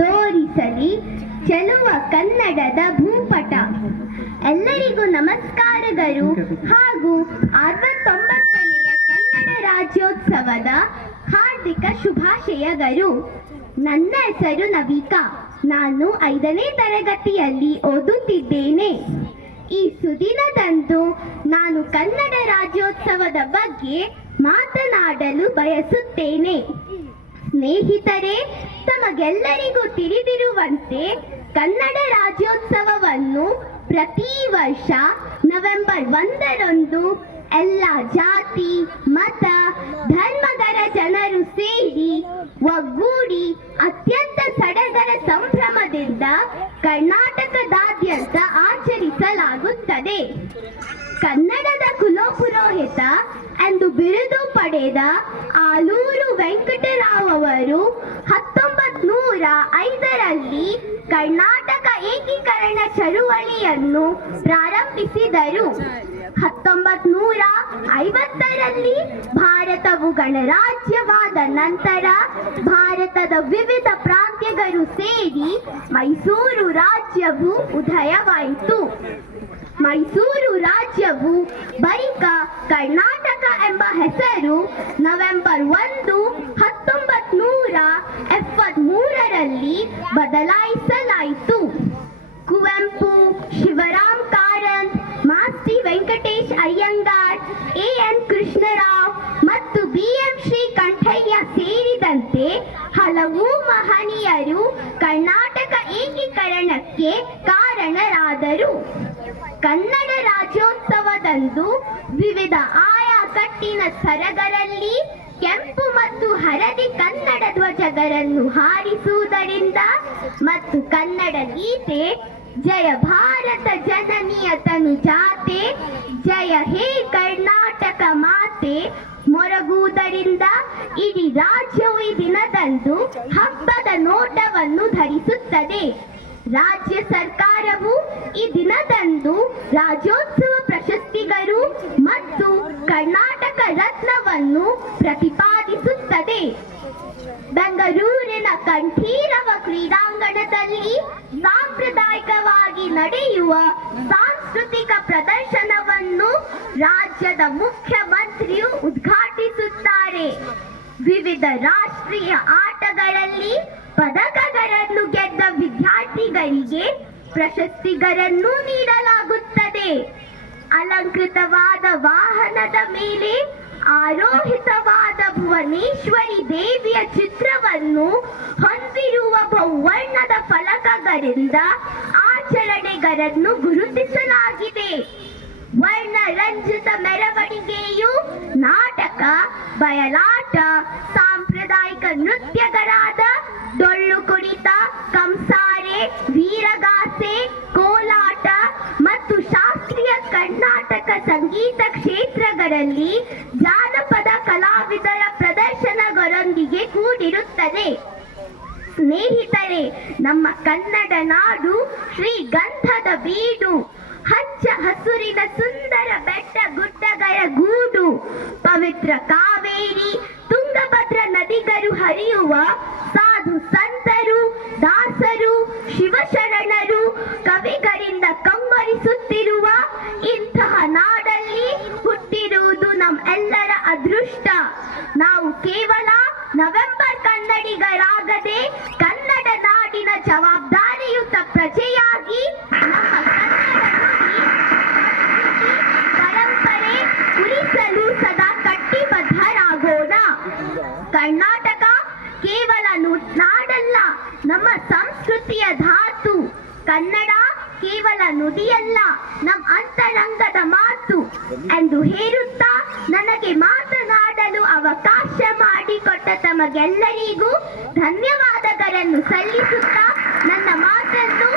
ತೋರಿಸಲಿ ಚೆಲುವ ಕನ್ನಡದ ಭೂಪಟ. ಎಲ್ಲರಿಗೂ ನಮಸ್ಕಾರಗಳು ಹಾಗೂ 69ನೆಯ ಕನ್ನಡ ರಾಜ್ಯೋತ್ಸವದ ಹಾರ್ದಿಕ ಶುಭಾಶಯಗಳು. ನನ್ನ ಹೆಸರು ನವಿಕಾ. ನಾನು 5ನೇ ತರಗತಿಯಲ್ಲಿ ಓದುತ್ತಿದ್ದೇನೆ. ಈ ಸುದಿನದಂದು ನಾನು ಕನ್ನಡ ರಾಜ್ಯೋತ್ಸವದ ಬಗ್ಗೆ ಮಾತನಾಡಲು ಬಯಸುತ್ತೇನೆ. ಸ್ನೇಹಿತರೆ, ತಮಗೆಲ್ಲರಿಗೂ ತಿಳಿದಿರುವಂತೆ ಕನ್ನಡ ರಾಜ್ಯೋತ್ಸವವನ್ನು ಪ್ರತಿ ವರ್ಷ ನವೆಂಬರ್ 1ರಂದು ಎಲ್ಲ ಜಾತಿ, ಮತ, ಧರ್ಮಗಳ ಜನರು ಸೇರಿ ಒಗ್ಗೂಡಿ ಅತ್ಯಂತ ಸಡಗರ ಸಂಭ್ರಮದಿಂದ ಕರ್ನಾಟಕದಾದ್ಯಂತ ಆಚರಿಸಲಾಗುತ್ತದೆ. ಕನ್ನಡದ ಕುಲಪುರೋಹಿತ ಎಂದು ಬಿರುದು ಪಡೆದ ಆಲೂರು ವೆಂಕಟರಾವ್ ಅವರು 1905ರಲ್ಲಿ ಕರ್ನಾಟಕ ಏಕೀಕರಣ ಚಳುವಳಿಯನ್ನು ಪ್ರಾರಂಭಿಸಿದರು. 1950ರಲ್ಲಿ ಭಾರತವು ಗಣರಾಜ್ಯವಾದ ನಂತರ ಭಾರತದ ವಿವಿಧ ಪ್ರಾಂತ್ಯಗಳು ಸೇರಿ ಮೈಸೂರು ರಾಜ್ಯವು ಉದಯವಾಯಿತು. ಮೈಸೂರು ರಾಜ್ಯವು ಬಳಿಕ ಕರ್ನಾಟಕ ಎಂಬ ಹೆಸರು ನವೆಂಬರ್ 1, 1973ರಲ್ಲಿ ಬದಲಾಯಿಸಲಾಯಿತು. ಕುವೆಂಪು, ಶಿವರಾಮ್ ಕಾರಂತ್, ಮಾಸ್ತಿ ವೆಂಕಟೇಶ್ ಅಯ್ಯಂಗಾರ್, ಎನ್ ಕೃಷ್ಣರಾವ್ ಮತ್ತು BM ಶ್ರೀಕಂಠಯ್ಯ ಸೇರಿದಂತೆ ಹಲವು ಮಹನೀಯರು ಕರ್ನಾಟಕ ಏಕೀಕರಣಕ್ಕೆ ಕಾರಣರಾದರು. ಕನ್ನಡ ರಾಜ್ಯೋತ್ಸವದಂದು ವಿವಿಧ ಆಯಾಕಟ್ಟಿನ ಸರಗರಲ್ಲಿ ಕೆಂಪು ಮತ್ತು ಹಳದಿ ಕನ್ನಡ ಧ್ವಜಗಳನ್ನು ಹಾರಿಸುವುದರಿಂದ ಮತ್ತು ಕನ್ನಡ ಗೀತೆ ಜಯ ಭಾರತ ಜನನಿಯ ತನುಜಾತೆ ಜಯ ಹೇ ಕರ್ನಾಟಕ ಮಾತೆ ಮೊರಗುವುದರಿಂದ ಇಡೀ ರಾಜ್ಯವು ಈ ದಿನದಂದು ಹಬ್ಬದ ನೋಟವನ್ನು ಧರಿಸುತ್ತದೆ. ರಾಜ್ಯ ಸರ್ಕಾರವು ಈ ದಿನದಂದು ರಾಜ್ಯೋತ್ಸವ ಪ್ರಶಸ್ತಿಗಳು ಮತ್ತು ಕರ್ನಾಟಕ ರತ್ನವನ್ನು ಪ್ರತಿಪಾದಿಸುತ್ತದೆ. ಬೆಂಗಳೂರಿನ ಕಂಠೀರವ ಕ್ರೀಡಾಂಗಣದಲ್ಲಿ ಸಾಂಪ್ರದಾಯಿಕವಾಗಿ ನಡೆಯುವ ಸಾಂಸ್ಕೃತಿಕ ಪ್ರದರ್ಶನವನ್ನು ರಾಜ್ಯದ ಮುಖ್ಯಮಂತ್ರಿಯು ಉದ್ಘಾಟಿಸುತ್ತಾರೆ. ವಿವಿಧ ರಾಷ್ಟ್ರೀಯ ಆಟಗಳಲ್ಲಿ ಪದಕಗಳನ್ನು ಗೆದ್ದ ವಿದ್ಯಾರ್ಥಿಗಳಿಗೆ ಪ್ರಶಸ್ತಿಗಳನ್ನು ನೀಡಲಾಗುತ್ತದೆ. ಅಲಂಕೃತವಾದ ವಾಹನದ ಮೇಲೆ ಆರೋಹಿತವಾದ ಭುವನೇಶ್ವರಿ ದೇವಿಯ ಚಿತ್ರವನ್ನು ಹೊಂದಿರುವ ಬಹುವರ್ಣದ ಫಲಕಗಳಿಂದ ಆಚರಣೆಗಳನ್ನು ಗುರುತಿಸಲಾಗಿದೆ. ವರ್ಣರಂಜಿತ ಮೆರವಣಿಗೆಯು ನಾಟಕ, ಬಯಲಾಟ, ಸಾಂಪ್ರದಾಯಿಕ ನೃತ್ಯಗಳಾದ ಡೊಳ್ಳು ಕುಣಿತ, ಕಂಸಾರೆ, ವೀರಗಾಸೆ, ಕೋಲಾಟ ಮತ್ತು ಶಾಸ್ತ್ರೀಯ ಕರ್ನಾಟಕ ಸಂಗೀತ ಕ್ಷೇತ್ರಗಳಲ್ಲಿ ಜಾನಪದ ಕಲಾವಿದರ ಪ್ರದರ್ಶನಗಳೊಂದಿಗೆ ಕೂಡಿರುತ್ತದೆ. ಸ್ನೇಹಿತರೆ, ನಮ್ಮ ಕನ್ನಡ ನಾಡು ಶ್ರೀಗಂಧದ ಬೀಡು, ಹಚ್ಚ ಹಸುರಿನ ಸುಂದರ ಬೆಟ್ಟ ಗುಡ್ಡಗಳ ಗೂಡು, ಪವಿತ್ರ ಕಾವೇರಿ, ತುಂಗಭದ್ರ ನದಿಗಳು ಹರಿಯುವ ಸಾಧು ಸಂತರು, ದಾಸರು, ಶಿವಶರಣರು, ಕವಿಗಳಿಂದ ಕಂಗೊಳಿಸುತ್ತಿರುವ ಇಂತಹ ನಾಡಲ್ಲಿ ಹುಟ್ಟಿರುವುದು ನಮ್ಮೆಲ್ಲರ ಅದೃಷ್ಟ. ನಾವು ಕೇವಲ ನವೆಂಬರ್ ಕನ್ನಡಿಗರಾಗದೆ ಕನ್ನಡ ನಾಡಿನ ಜವಾಬ್ದಾರಿಯುತ ಪ್ರಜೆಯಾಗಿ ನಮ್ಮ ಪರಂಪರೆ ಉಳಿಸಲು ಸದಾ ಕಟ್ಟಿಬದ್ಧರಾಗೋಣ. ಕರ್ನಾಟಕ ಕೇವಲ ನಾಡಲ್ಲ, ನಮ್ಮ ಸಂಸ್ಕೃತಿಯ ಧಾತು. ಕನ್ನಡ ಕೇವಲ ನುಡಿಯಲ್ಲ, ನಮ್ಮ ಅಂತರಂಗದ ಮಾತು ಎಂದು ಹೇಳುತ್ತಾ ನನಗೆ ಮಾತನಾಡಲು ಅವಕಾಶ ಮಾಡಿಕೊಟ್ಟ ತಮಗೆಲ್ಲರಿಗೂ ಧನ್ಯವಾದಗಳನ್ನು ಸಲ್ಲಿಸುತ್ತಾ ನನ್ನ ಮಾತನ್ನು